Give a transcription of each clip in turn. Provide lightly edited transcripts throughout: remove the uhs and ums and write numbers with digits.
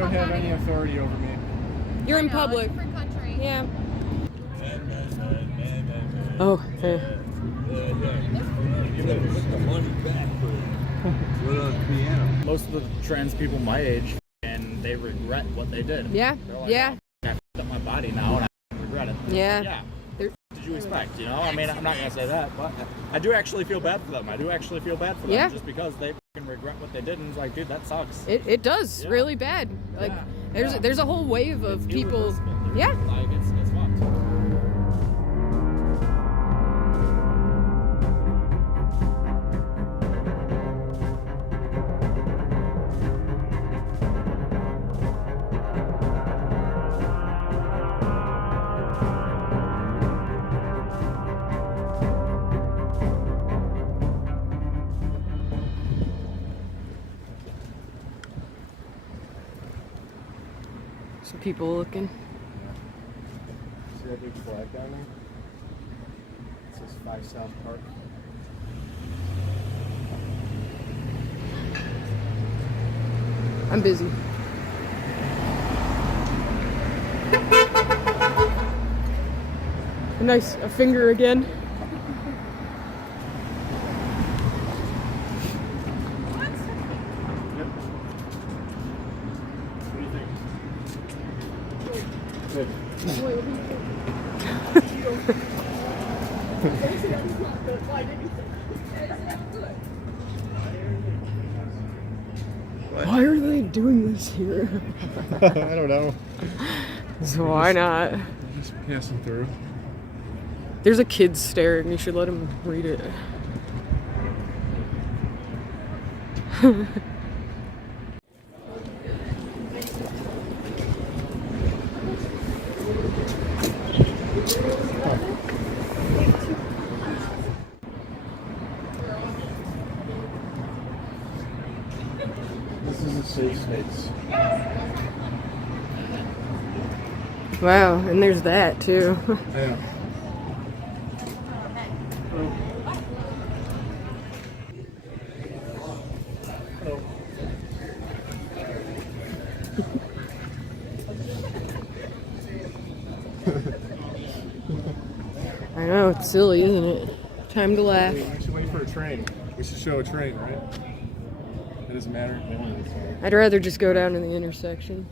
don't have any authority over me. You're in public. It's a different country. Yeah. Oh, hey. Most of the trans people my age, and they regret what they did. Yeah, They're like, yeah. I f***ed up my body now, and I regret it. Yeah. Yeah. Did you expect? You know, I mean, I'm not gonna say that, but I do actually feel bad for them. I do actually feel bad for them, Yeah. just because they fucking regret what they did, and it's like, dude, that sucks. It does Yeah. really bad. Like there's a whole wave of It's people. irreversible. Yeah. Like it's fucked. Some people looking. See that big flag down there? It says 5 South Park. I'm busy. A finger again. Why are they doing this here? I don't know. So why not? Just passing through. There's a kid staring. You should let him read it. This is a safe space. Wow, and there's that too. Yeah. I know, it's silly, isn't it? Time to laugh. We should wait for a train. We should show a train, right? It doesn't matter. I'd rather just go down to the intersection.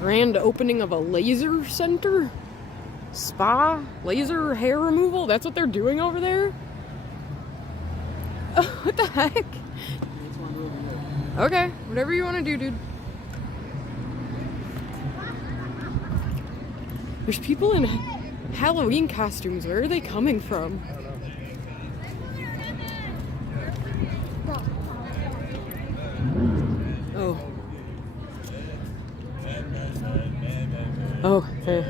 Grand opening of a laser center? Spa? Laser hair removal? That's what they're doing over there? Oh, what the heck? Okay, whatever you want to do, dude. There's people in Halloween costumes. Where are they coming from? Oh. Oh, hey.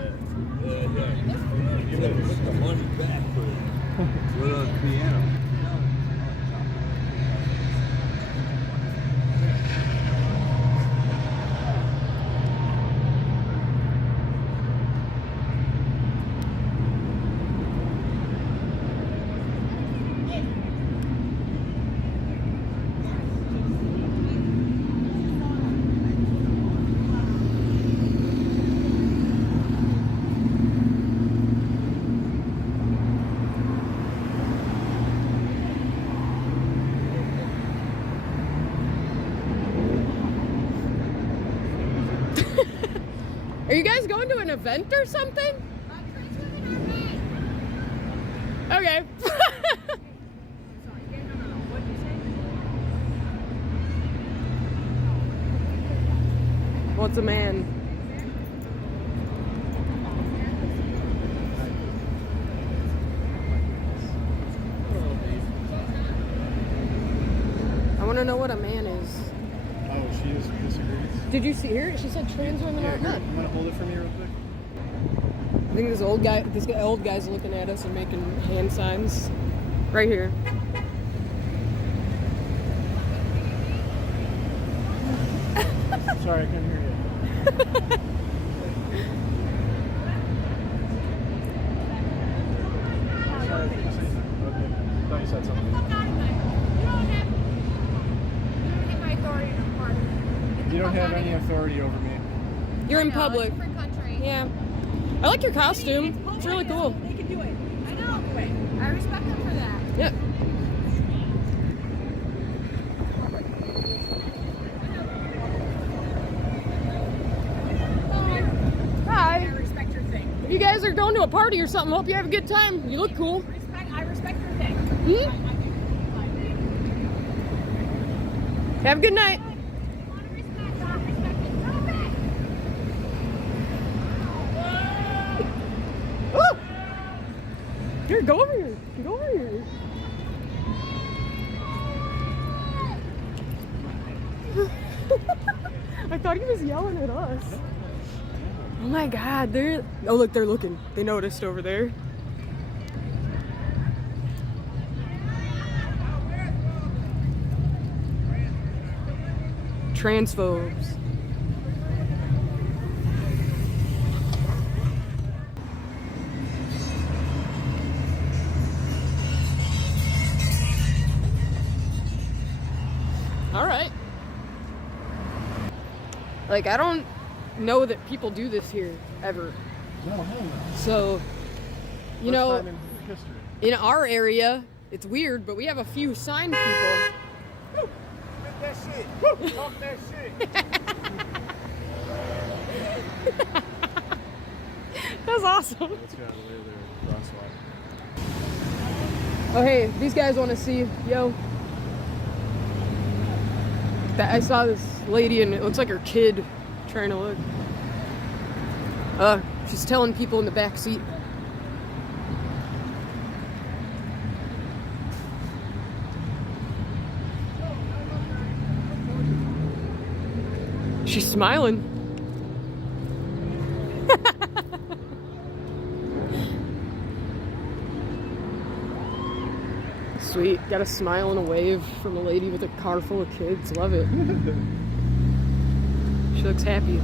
Are you guys going to an event or something? Okay. What's a man? I want to know what a man is. Oh, she disagrees. Did you see her? She said trans women aren't men. You want to hold it for me real quick? I think this old guy's looking at us and making hand signs. Right here. Sorry, I couldn't hear you. Okay. Thought you said something. You don't have any authority over me. You're in public. Different country. Yeah. I like your costume. It's really cool. They can do it. I know. I respect them for that. Yep. Hi. I respect your thing. If you guys are going to a party or something, hope you have a good time. You look cool. I respect your thing. Hmm? Have a good night. Oh! Here, go over here. Go over here. I thought he was yelling at us. Oh my God, they're... Oh look, they're looking. They noticed over there. Transphobes. All right. Like, I don't know that people do this here ever. No, hell no. So, you First know, time in history. in our area, it's weird, but we have a few sign people. Woo! Spit that shit. Woo! Talk that shit. That was awesome. Let's get out of the way of their crosswalk. Oh, hey, these guys want to see you. Yo. I saw this lady, and it looks like her kid trying to look. She's telling people in the back seat. She's smiling. Sweet. Got a smile and a wave from a lady with a car full of kids. Love it. She looks happy.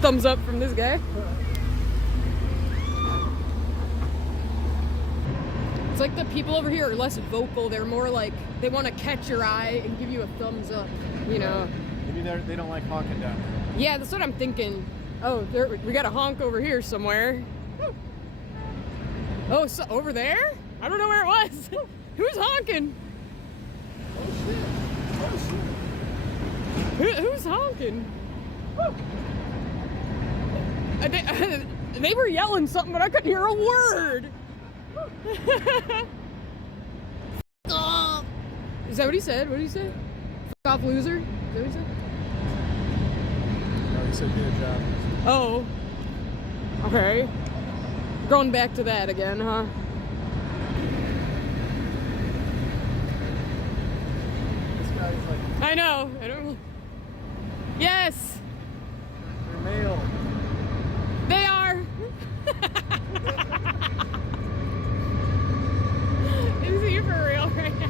Thumbs up from this guy. It's like the people over here are less vocal. They're more like, they want to catch your eye and give you a thumbs up, you know? Maybe they don't like honking down there. Yeah, that's what I'm thinking. Oh, we got a honk over here somewhere. Oh, so over there? I don't know where it was. Who's honking? Oh shit. Oh shit. Who's honking? They were yelling something, but I couldn't hear a word. Is that what he said? What did he say? F off, loser? Is that what he said? No, he said good job. Oh. Okay. Going back to that again, huh? This guy's like, I know. I don't. Yes, they're male. they are. Is he for real right now?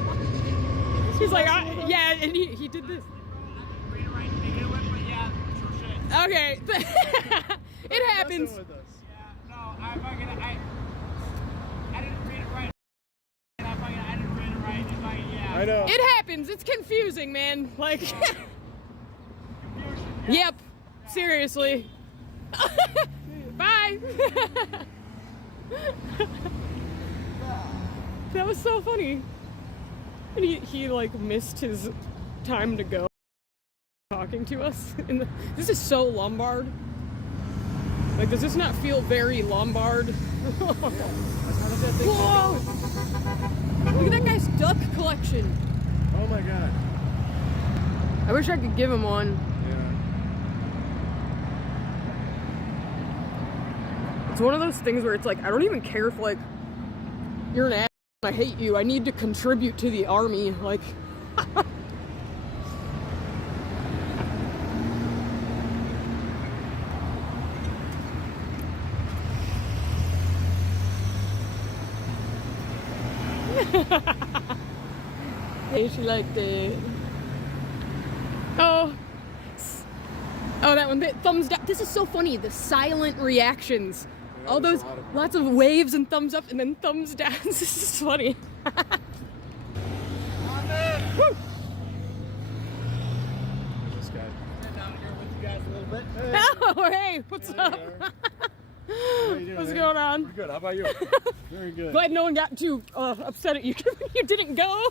He's like, yeah, and he did this. Okay. It happens. With us. I didn't read it right. I didn't read it right. It's like, yeah. I know. It happens. It's confusing, man. Like, yep. Seriously. Bye. That was so funny. And he like missed his time to go talking to us. This is so Lombard. Like, does this not feel very Lombard? Whoa! Look at that guy's duck collection. Oh my god. I wish I could give him one. Yeah. It's one of those things where it's like, I don't even care if, like, you're an ass, I hate you. I need to contribute to the army. Like, Hey, she liked it. Oh. Oh, that one. Thumbs down. This is so funny. The silent reactions. Yeah, All there's those, a lot of them. lots of waves and thumbs up and then thumbs down. This is funny. Woo! This guy. Sitting out here with you guys a little bit. Oh, hey, what's There up? you are. How you doing, What's man? going on? Pretty good. How about you? Very good. Glad no one got too upset at you when you didn't go.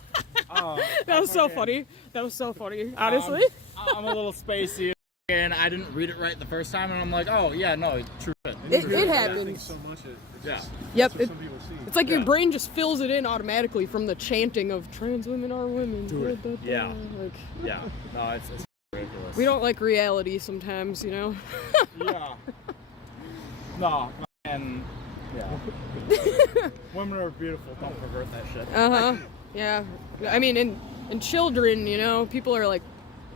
Oh, That was so okay. funny. That was so funny, honestly. I'm a little spacey, and I didn't read it right the first time, and I'm like, oh yeah, no, true. And It- you really it got happens. things so much, it's Yeah. just- Yep, that's what it- some people see. It's like your Yeah. brain just fills it in automatically from the chanting of trans women are women. Dude, Da, da, da. yeah. Like, Yeah, no, it's ridiculous. we don't like reality sometimes, you know? Yeah. No, and yeah. Women are beautiful. Don't pervert that shit. Uh-huh. Yeah. I mean, and children, you know, people are like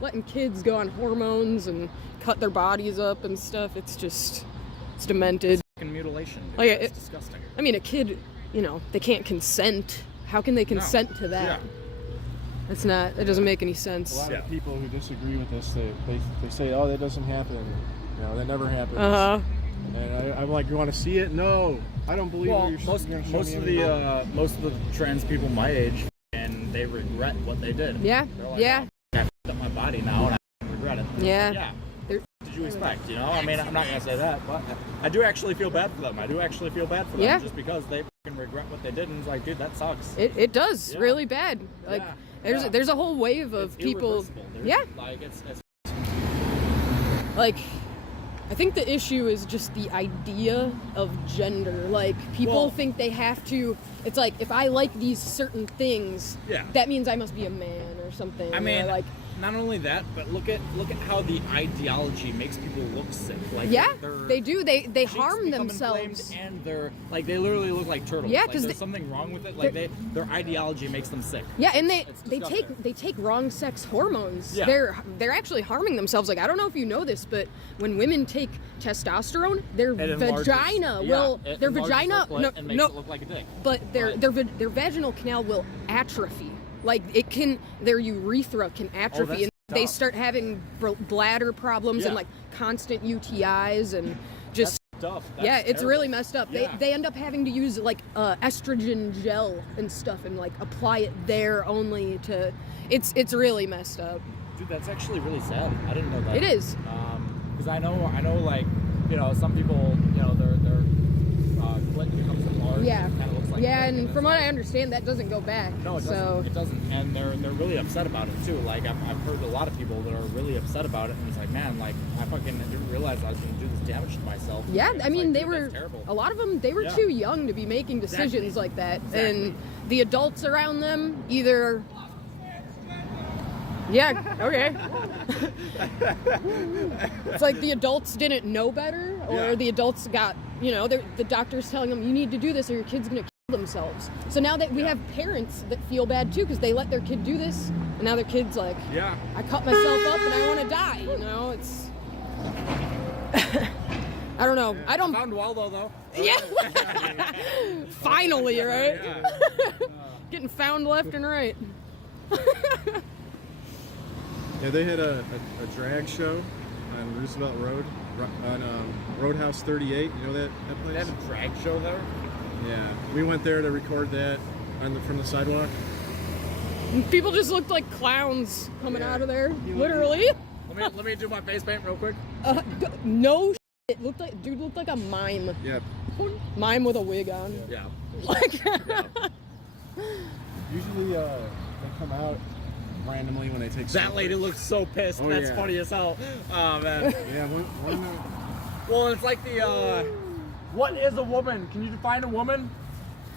letting kids go on hormones and cut their bodies up and stuff. It's just, it's demented. Fucking mutilation. Dude. Like, It's disgusting. I mean, a kid, you know, they can't consent. How can they consent to that? Yeah. It's not, it doesn't make any A sense. lot Yeah. of people who disagree with this, they say, oh, that doesn't happen. You know, that never happens. Uh-huh. And I'm like, you want to see it? No, I don't believe Well, what you're most gonna show most me of anymore. the most of the trans people my age, and they regret what they did. Yeah, They're like, yeah, oh, I fucked up my body now, and I regret it. yeah. Yeah. They're- What did you expect? You know, I mean, I'm not gonna say that, but I do actually feel bad for them. I do actually feel bad for them, Yeah. just because they fucking regret what they did, and it's like, dude, that sucks. It does Yeah. really bad. Like Yeah. there's a whole wave of It's people. irreversible. Yeah. Like it's Like, I think the issue is just the idea of gender. Like, people Well- think they have to. It's like, if I like these certain things, Yeah. that means I must be a man or something. I or mean, like, not only that, but look at how the ideology makes people look sick. Like yeah, their they do. They cheeks harm become themselves. inflamed, and they're like they literally look like turtles. Yeah, like, 'cause there's they- something wrong with it. Like their ideology makes them sick. Yeah, and It's disgusting. they take wrong sex hormones. Yeah. They're actually harming themselves. Like, I don't know if you know this, but when women take testosterone, their It enlarges- vagina yeah, will it their enlarges vagina their clit and makes it look like a dick. but their Right. their vaginal canal will atrophy. Like, it can, their urethra can atrophy, that's and they tough. start having bladder problems and Yeah. like constant UTIs and just. Tough. Yeah, it's really messed up. Yeah. They end up having to use like estrogen gel and stuff and like apply it there only to. It's really messed up. Dude, that's actually really sad. I didn't know that. It is. Because I know, like, you know, some people, you know, their clit becomes enlarged. Yeah. And kind of looks like Yeah, a dick, and it's from what like- I understand, that doesn't go back. No, it doesn't. So It doesn't, and they're really upset about it too. Like I've heard a lot of people that are really upset about it, and it's like, man, like I fucking didn't realize I was going to do this damage to myself. yeah, It's I mean, like, they dude, were that's terrible. a lot of them. They were Yeah. too young to be making decisions Exactly. like that, Exactly. and the adults around them either. Yeah. Okay. It's like the adults didn't know better, or Yeah. the adults got, you know, the doctor's telling them you need to do this or your kid's gonna kill themselves. So now that we have parents that feel bad too because they let their kid do this, and now their kid's like, Yeah. I cut myself up and I want to die. You know, it's. I don't know. I don't. Found Waldo though. Yeah. Finally, right? Yeah. Getting found left and right. Yeah, they had a drag show on Roosevelt Road, on Roadhouse 38. You know that They place? have a drag show there. Yeah, we went there to record that from the sidewalk. People just looked like clowns coming Yeah. out of there, You look- literally. Let me do my face paint real quick. No shit. Dude looked like a mime. Yeah, Mime with a wig on. Yeah. Like, usually they come out randomly when they take. That lady looks so pissed. Oh, That's yeah. funny as hell. Oh man. Yeah, one Well, it's like the what is a woman? Can you define a woman?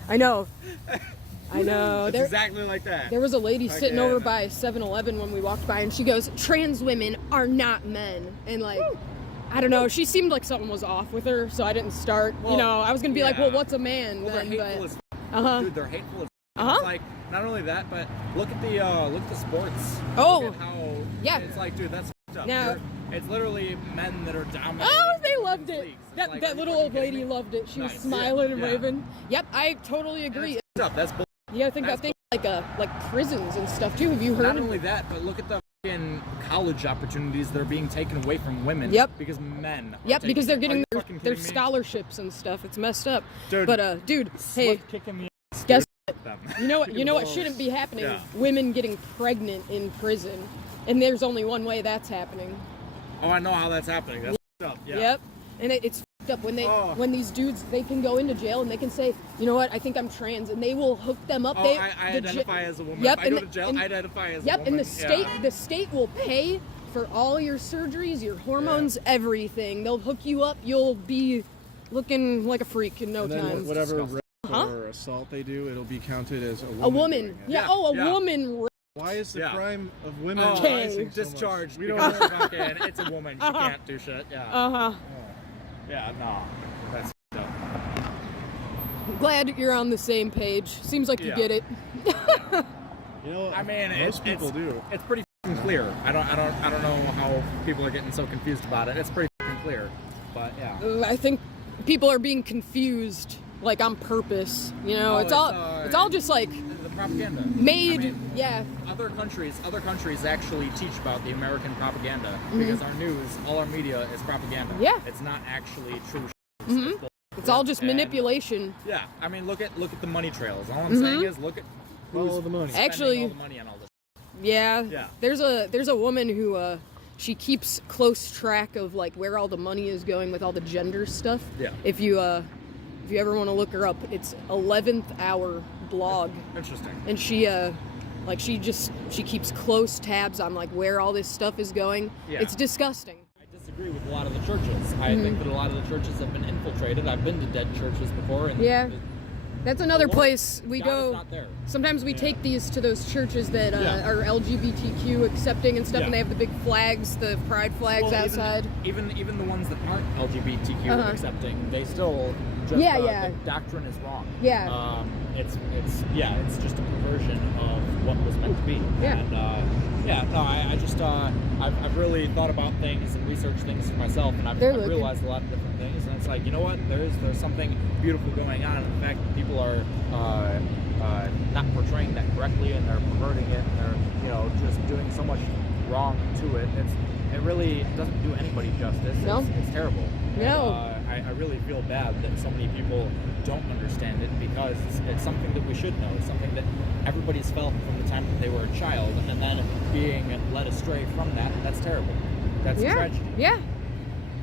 I know. I know. It's exactly like that. There was a lady sitting yeah. over by 7-Eleven when we walked by, and she goes, "Trans women are not men." And like, I don't know. She seemed like something was off with her, so I didn't start. Well, you know, I was gonna be like, yeah. "Well, what's a man?" Well, they're then, hateful but as uh-huh. dude. They're hateful as Uh-huh. It's like not only that, but look at the sports. Oh. Look at how Yeah. It's like, dude, that's fucked up. Now- It's literally men that are dominating. Oh, they loved women's it. leagues. It's That like, that are you little fucking old kidding lady me? loved it. She was Nice. smiling and Yeah. waving. Yep, I totally And agree. it's fucked up. That's bull. You gotta think about things like prisons and stuff too. Have you heard? Not only that, but look at the fucking college opportunities that are being taken away from women. Yep. Because men. Yep, because they're getting their me? scholarships and stuff. It's messed up. Dude, But dude, hey, Slut kicking the ass, guess dude. Them. you know what shouldn't be happening? Yeah. Women getting pregnant in prison, and there's only one way that's happening. Oh, I know how that's happening. That's up. Yeah. Yep, and it's fucked up when these dudes, they can go into jail and they can say, you know what, I think I'm trans, and they will hook them up. Oh, I identify as a woman. Yep, if I go to jail, I identify as a woman. And the state will pay for all your surgeries, your hormones, everything. They'll hook you up. You'll be looking like a freak in no And then time. whatever rape or assault they do, it'll be counted as a woman. A woman. doing it. Yeah. Oh, a woman. Why is the Yeah. crime of women Okay. rising so Discharged. much? We because don't. fucking, it's a woman. She can't do shit. Yeah. Yeah. No. That's up. Glad you're on the same page. Seems like you Yeah. get it. You know, I mean, most people do. It's pretty fucking clear. I don't know how people are getting so confused about it. It's pretty fucking clear. But yeah. I think people are being confused, like on purpose. You know, Oh, it's all just like The propaganda. made. I mean, Yeah. Other countries actually teach about the American propaganda Mm-hmm. because our news, all our media is propaganda. Yeah. It's not actually true. It's all just And- manipulation. Yeah. I mean, look at the money trails. All I'm saying is look at Follow the money. spending Actually- all the money on all this. Yeah. Yeah. There's a woman who she keeps close track of like where all the money is going with all the gender stuff. Yeah. If you ever want to look her up, it's 11th Hour blog, Interesting. and she keeps close tabs on like where all this stuff is going. Yeah. It's disgusting. I disagree with a lot of the churches. I think that a lot of the churches have been infiltrated. I've been to dead churches before, and Yeah. That's another Lord, place we God go. is not there. Sometimes we take these to those churches that Yeah. are LGBTQ accepting and stuff, Yeah. and they have the big flags, the pride flags Well, outside. Even the ones that aren't LGBTQ accepting, they still just Yeah. the doctrine is wrong. Yeah. It's just a perversion of what was meant to be. Yeah. And I just I've really thought about things and researched things for myself, and I've realized a lot of different things, and it's like, you know what, there's something beautiful going on, and the fact that people are not portraying that correctly, and they're perverting it, and they're just doing so much wrong to it. It really doesn't do anybody justice. No. It's terrible. No. And, I really feel bad that so many people don't understand it, because it's something that we should know. It's something that everybody's felt from the time that they were a child, and then being led astray from that. That's terrible. That's a tragedy. Yeah.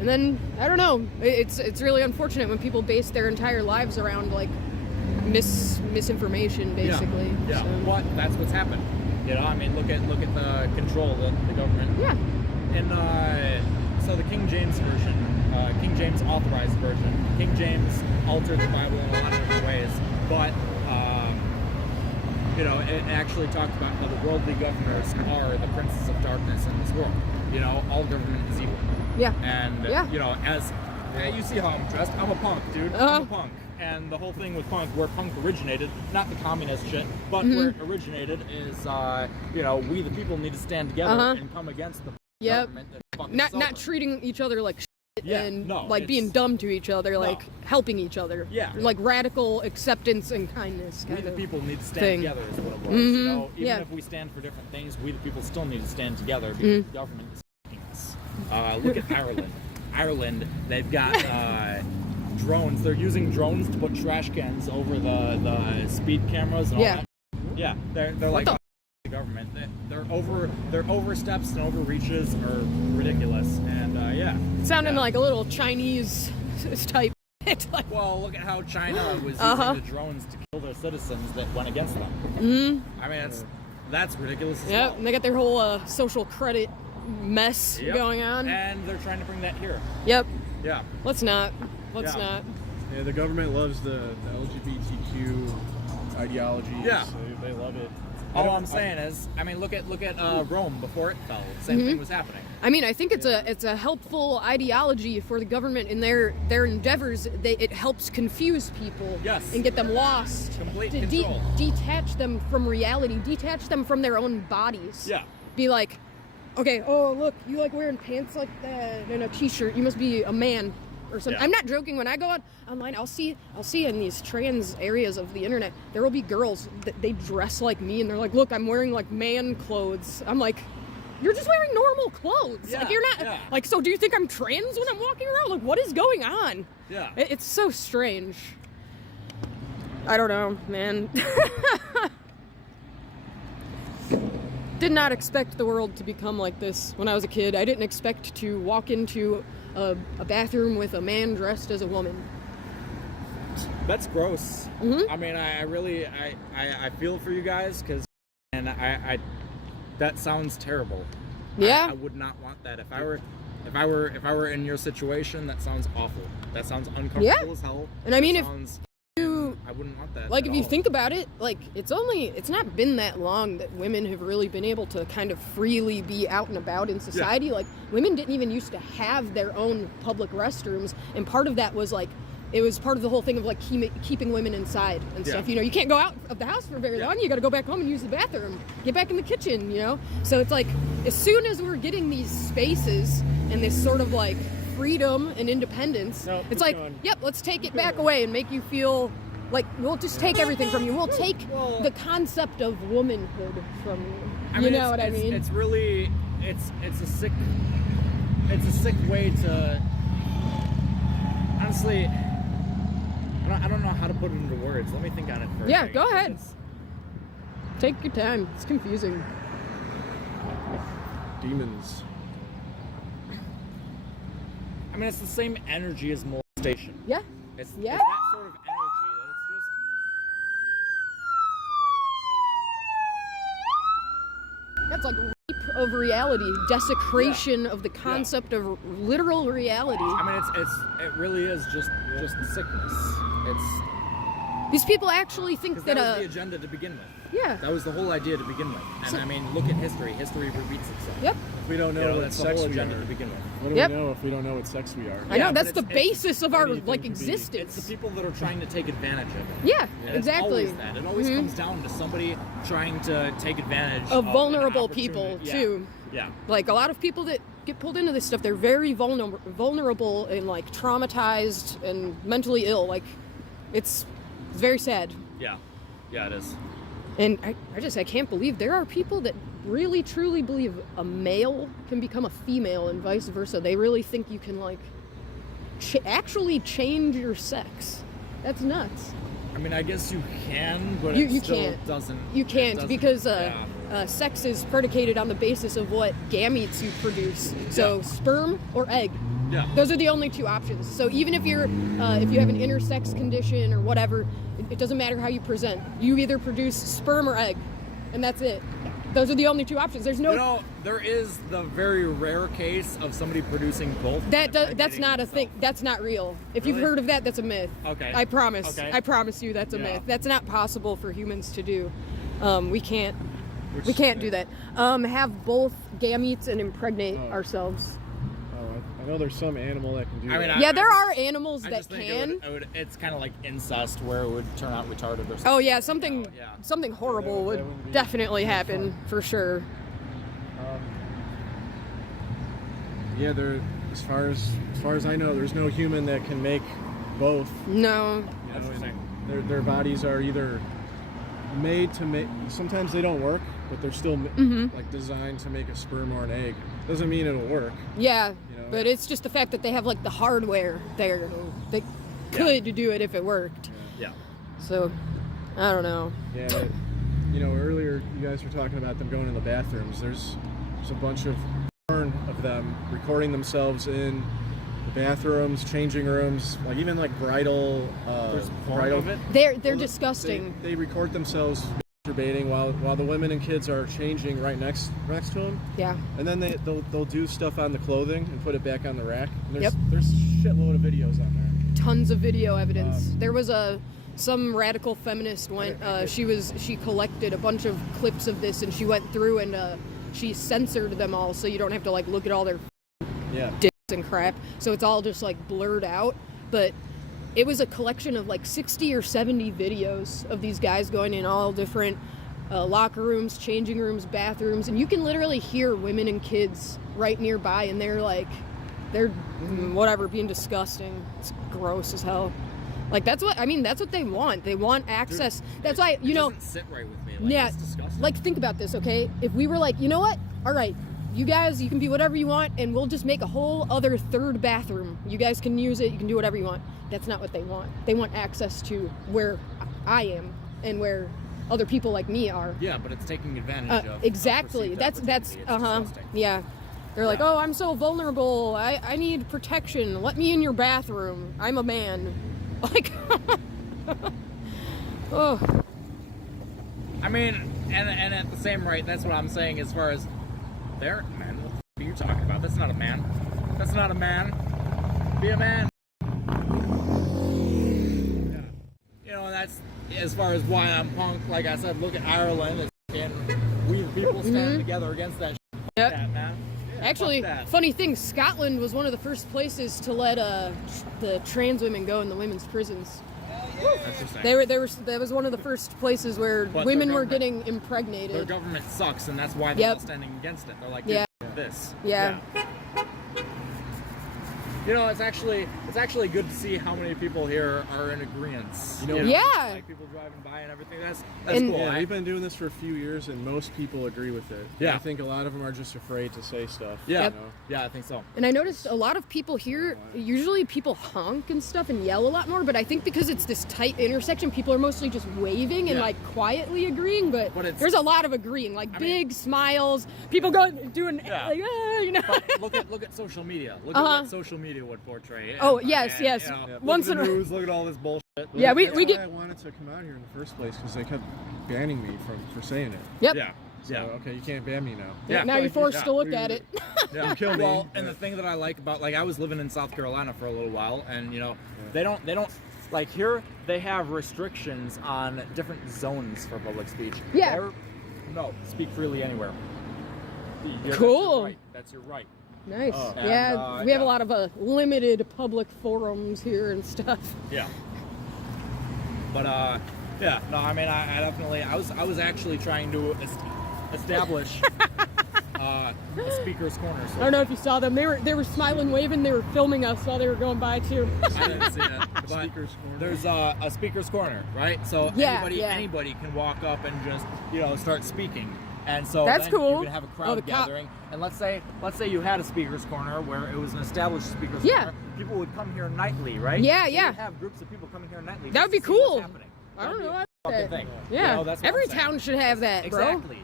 And then I don't know. It's really unfortunate when people base their entire lives around like misinformation, basically. Yeah. So. That's what's happened. I mean, look at the control that the government. Yeah. And so the King James version, King James authorized version, King James altered the Bible in a lot of different ways, but it actually talked about how the worldly governors are the princes of darkness in this world. All government is evil. Yeah. And as you see how I'm dressed, I'm a punk, dude. I'm a punk. And the whole thing with punk, where punk originated, not the communist shit, but where it originated is, we the people need to stand together and come against the government. And fuck Not itself up. treating each other like shit and being it's- dumb to each other, like helping each other. Yeah. Like radical acceptance and kindness. We Kind the of people need to stand thing. together is what it was. Even Yeah. if we stand for different things, we the people still need to stand together, because the government is f***ing us. Look at Ireland. Ireland, they've got drones. They're using drones to put trash cans over the speed cameras and all that. Yeah, they're like the- "F- the government. Their oversteps and overreaches are ridiculous. And sounding like a little Chinese type. Like, well, look at how China was using the drones to kill their citizens that went against them. I mean, that's ridiculous as well. and they got their whole social credit mess Yep. going on. And they're trying to bring that here. Yep. Yeah. Let's not. Let's Yeah. not. Yeah, the government loves the LGBTQ ideology. Yeah. So they love it. All I'm saying is, I mean, look at Rome before it fell. Same thing was happening. I mean, I think it's a helpful ideology for the government in their endeavors. It helps confuse people Yes. and get them lost. Complete To control. detach them from reality, detach them from their own bodies. Yeah. Be like, okay, oh look, you like wearing pants like that and a t-shirt. You must be a man. or something. Yeah. I'm not joking. When I go online, I'll see in these trans areas of the internet, there will be girls that they dress like me, and they're like, look, I'm wearing like man clothes. I'm like, you're just wearing normal clothes. Yeah, Like you're not like, so do you think I'm trans when I'm walking around? Like, what is going on? Yeah. It's so strange. I don't know, man. Did not expect the world to become like this when I was a kid. I didn't expect to walk into a bathroom with a man dressed as a woman. That's gross. Mm-hmm. I mean, I really feel for you guys, because, and I that sounds terrible. Yeah. I would not want that. If I were in your situation, that sounds awful. That sounds uncomfortable as hell. And I mean, I wouldn't want that. like, at if you all. think about it, like, it's not been that long that women have really been able to kind of freely be out and about in society. Yeah. Like, women didn't even used to have their own public restrooms, and part of that was like, it was part of the whole thing of like keeping women inside and stuff. Yeah. You know, you can't go out of the house for very long. You got to go back home and use the bathroom. Get back in the kitchen. You know, so it's like, as soon as we're getting these spaces and this sort of like freedom and independence, No, it's like, yep, let's take it back away and make you feel like we'll just take everything from you. We'll take the concept of womanhood from you. You know what I mean? It's really it's a sick way to, honestly. I don't know how to put it into words. Let me think on it for a second. Go ahead. Take your time. It's confusing. Demons. I mean, it's the same energy as molestation. Yeah. It's Yeah. that sort of energy that it's just... That's like rape of reality, desecration of the concept of literal reality. I mean, it really is just sickness. These people actually think Because that that was the agenda to begin with. yeah. That was the whole idea to begin with. And I mean, look at history. History repeats itself. Yep. If we don't know, what that's the sex whole we agenda are, to begin with. what do Yep. we know if we don't know what sex we are? I Yeah, know, that's but the it's basis of our anything like can be- existence. It's the people that are trying to take advantage of it. Yeah, And exactly. It's always that. It always comes down to somebody trying to take advantage Of an vulnerable opportunity. people Yeah. too. Yeah. Like a lot of people that get pulled into this stuff, they're very vulnerable and like traumatized and mentally ill. Like it's very sad. Yeah. Yeah, it is. And I can't believe there are people that really truly believe a male can become a female and vice versa. They really think you can like actually change your sex. That's nuts. I mean, I guess you can, but You it still can't. doesn't. You it can't doesn't- because yeah. sex is predicated on the basis of what gametes you produce. So Yeah. sperm or egg. Yeah. Those are the only two options. So even if you're if you have an intersex condition or whatever, it doesn't matter how you present. You either produce sperm or egg, and that's it. Those are the only two options. There's no. You know, there is the very rare case of somebody producing both. That's impregnating not a themselves. thing. That's not real. If you've Really? heard of that, that's a myth. Okay. I promise. Okay. I promise you that's a Yeah. myth. That's not possible for humans to do. We can't Which- do that. Have both gametes and impregnate Oh. ourselves. Oh, I know there's some animal that can do I mean, that. Yeah, there are animals I that just think can. it's kind of like incest, where it would turn out retarded or something. Oh yeah, something Yeah. something horrible That would wouldn't be definitely fun. happen for sure. Yeah, there. As far as I know, there's no human that can make both. No. You know, and their bodies are either made to make. Sometimes they don't work, but they're still like designed to make a sperm or an egg. Doesn't mean it'll work. Yeah, You know? but it's just the fact that they have like the hardware there that could do it if it worked. Yeah. So, I don't know. Yeah, but, you know, earlier you guys were talking about them going in the bathrooms. There's a bunch of porn of them recording themselves in the bathrooms, changing rooms, like even like bridal. There's porn bridal. of it. They're Well, disgusting. They record themselves masturbating while the women and kids are changing right next to them, Yeah. and then they'll do stuff on the clothing and put it back on the rack. And Yep. there's shitload of videos on there. Tons of video evidence. There was some radical feminist went. She collected a bunch of clips of this and she went through and she censored them all so you don't have to like look at all their Yeah. dicks and crap. So it's all just like blurred out. But it was a collection of like 60 or 70 videos of these guys going in all different locker rooms, changing rooms, bathrooms, and you can literally hear women and kids right nearby, and they're like they're whatever, being disgusting. It's gross as hell. Like that's what they want. They want access. That's why, you know, doesn't sit right with me. Like, yeah, it's disgusting. like think about this, okay? If we were like, you know what? All right, you guys, you can be whatever you want, and we'll just make a whole other third bathroom. You guys can use it. You can do whatever you want. That's not what they want. They want access to where I am and where other people like me are. Yeah, but it's taking advantage of exactly. of That's disgusting. yeah. They're like, oh, I'm so vulnerable. I need protection. Let me in your bathroom. I'm a man. Like, oh. I mean, and at the same rate, that's what I'm saying as far as they're man. What the f- are you talking about? That's not a man. That's not a man. Be a man. Yeah. You know, and that's as far as why I'm punk. Like I said, look at Ireland and we the people standing together against that. Yep. That, man. Actually, fuck that. funny thing, Scotland was one of the first places to let the trans women go in the women's prisons. Interesting. That was one of the first places where But women their were government- getting impregnated. Their government sucks, and that's why they're Yep. all standing against it. They're like, Yeah. this. Yeah. You know, it's actually good to see how many people here are in agreement. You know, Yeah. Like people driving by and everything. That's And- cool. Yeah, we've been doing this for a few years, and most people agree with it. Yeah. I think a lot of them are just afraid to say stuff. Yeah. Yep. You know? Yeah, I think so. And I noticed a lot of people here, usually people honk and stuff and yell a lot more, but I think because it's this tight intersection, people are mostly just waving and Yeah. like quietly agreeing, but But it's- there's a lot of agreeing, like I big mean- smiles, people going, doing, Yeah. like, you know. But look at social media. Look at what social media would portray. Oh, And, yes, yes. You know, Yeah. Once look at in the a- news. Look at all this bullshit. Yeah, we That's why get, I wanted to come out here in the first place because they kept banning me for saying it. yep. Yeah. So, Yeah. okay, you can't ban me now. Yeah. Now you're forced Yeah. to look at it. Yeah. Kill me. Well, and the thing that I like about, like, I was living in South Carolina for a little while, and you know, they don't like here they have restrictions on different zones for public speech. Yeah. No, speak freely anywhere. Cool. That's your right. Nice. And, yeah, we have a yeah. lot of limited public forums here and stuff. Yeah. But yeah, no, I mean, I definitely, I was actually trying to establish a speaker's corner. I So don't know if you saw them. They were smiling, waving. They were filming us while they were going by too. I didn't see it. But Speaker's corner. there's a speaker's corner, right? So Yeah, anybody can walk up and just, you know, start speaking. And so That's then cool. you could have a crowd Oh, the cop- gathering. And let's say you had a speaker's corner where it was an established speaker's Yeah. corner. People would come here nightly, right? Yeah, So yeah. you'd have groups of people coming here nightly. That would just be to see what's cool. happening. I don't That'd know be a about fucking that. thing. Yeah, You know, that's what every I'm saying. town should have that, bro. Exactly.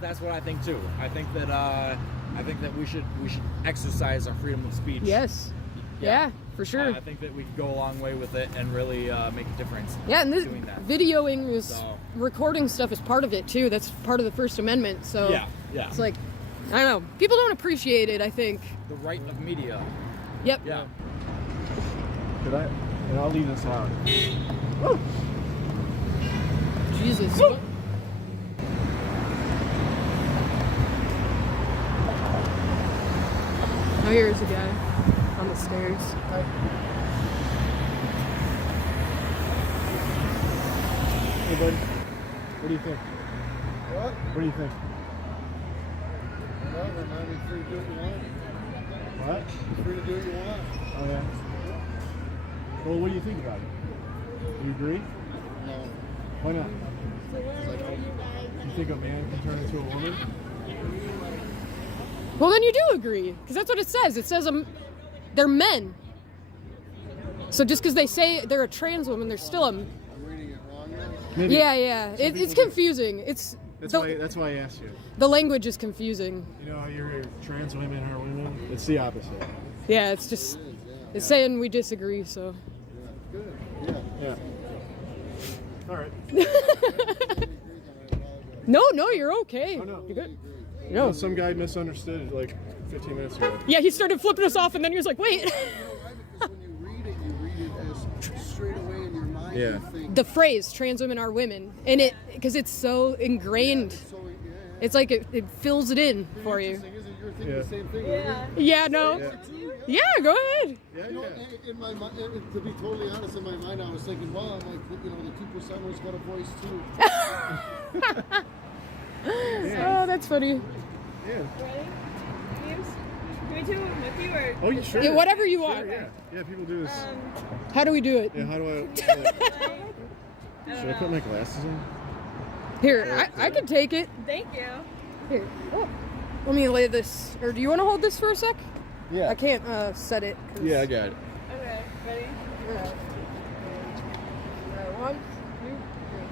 That's what I think too. I think that we should exercise our freedom of speech. Yes. Yeah, for sure. I think that we could go a long way with it and really make a difference. Yeah, and this doing that. videoing is So- recording stuff is part of it too. That's part of the First Amendment. So Yeah. it's like, I don't know. People don't appreciate it, I think. The right of media. Yep. Yeah. Could I? And I'll leave this out. Jesus. Oh, here's a guy on the stairs. Hey, buddy. What do you think? What do you think? Whatever, man. You're free to do what you want. What? You're free to do what you want. Oh, yeah. Well, what do you think about it? Do you agree? No. Why not? You think a man can turn into a woman? Well, then you do agree, because that's what it says. It says they're men. So just because they say they're a trans woman, they're still a... I'm reading it wrong now. Maybe. Yeah, yeah. It's people do. confusing. It's That's why I asked you. the language is confusing. You know, you're trans women are women. It's the opposite. Yeah, it's just it's saying we disagree. So Good. Yeah. Yeah. All right. no, you're okay. Oh, no. You're good. No, No. some guy misunderstood it like 15 minutes ago. Yeah, he started flipping us off, and then he was like, "Wait." You know why? Because when you read it as straight away in your mind. Yeah. You think, The phrase "trans women are women," and it because it's so ingrained. so, yeah. It's like it fills it in for you. Interesting, isn't it? You're thinking Yeah. the same thing. Yeah. Yeah, no. Yeah. Yeah, go ahead. Yeah, You know, yeah. in my mind, to be totally honest, in my mind, I was thinking, well, I'm like, you know, the 2%ers got a voice too. Oh, that's funny. Yeah. Ready? James? Can we do one with you or? Oh, sure. Yeah, whatever you want. Sure, yeah. Yeah, people do this. How do we do it? Yeah, how do I? Should I put my glasses on? Here, I can take it. Thank you. Here. Oh. Let me lay this. Or do you want to hold this for a sec? Yeah. I can't set it. Yeah, I got it. Okay, ready? One, two, three.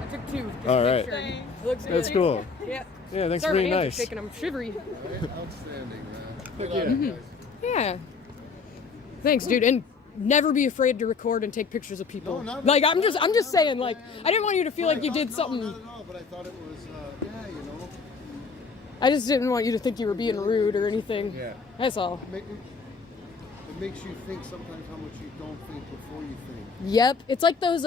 I took two. Just All to make right. sure. Thanks. Looks That's good. cool. Yeah. Yeah, thanks Sorry, for being my hands nice. are shaking. I'm shivery. Outstanding, man. Heck Good yeah. on you guys. Yeah. Thanks, dude. And never be afraid to record and take pictures of people. No, not- Like I'm just saying. Like I didn't want you to feel like you did something. No, not at all, but I thought it was, yeah, you know. I just didn't want you to think you were being rude or anything. Yeah. That's all. It makes you think sometimes how much you don't think before you think. Yep. It's like those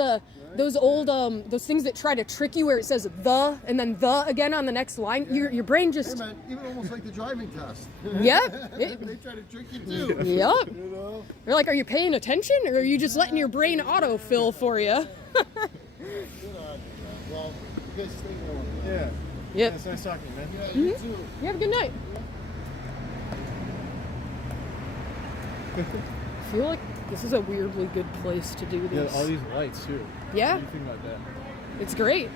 old those things that try to trick you where it says the and then the again on the next line. Your brain Hey, just man, even almost like the driving test. Yep. They try to trick you too. Yep. You know? They're like, are you paying attention or are you just letting your brain autofill for you? Good on you, man. Well, you guys stay warm. Man. Yeah. Yep. It's nice talking, man. Yeah, you too. You have a good night. I feel like this is a weirdly good place to do Yeah, this. all these lights too. Yeah, What do you think about that? it's great.